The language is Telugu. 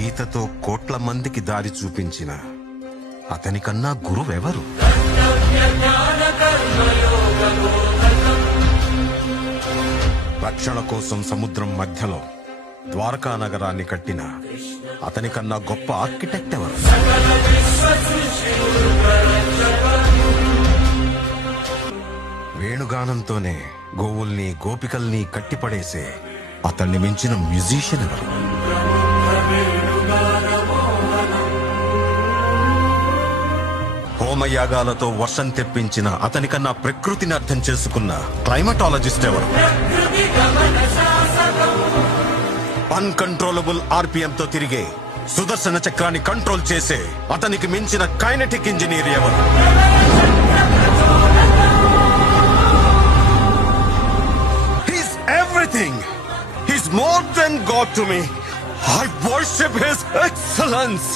గీతతో కోట్ల మందికి దారి చూపించిన అతనికన్నా గురువెవరు? రక్షణ కోసం సముద్రం మధ్యలో ద్వారకా నగరాన్ని కట్టిన అతనికన్నా గొప్ప ఆర్కిటెక్ట్ ఎవరు? వేణుగానంతోనే గోవుల్ని గోపికల్ని కట్టిపడేసే అతన్ని మించిన మ్యూజిషియన్ ఎవరు? హోమయాగాలతో వర్షం తెప్పించిన అతనికన్నా ప్రకృతిని అర్థం చేసుకున్న క్లైమటాలజిస్ట్ ఎవరు? అన్కంట్రోలబుల్ ఆర్పిఎం తో తిరిగే సుదర్శన చక్రాన్ని కంట్రోల్ చేసే అతనికి మించిన కైనెటిక్ ఇంజనీర్ ఎవరు? He's everything. He's more than God to me. I worship His excellence.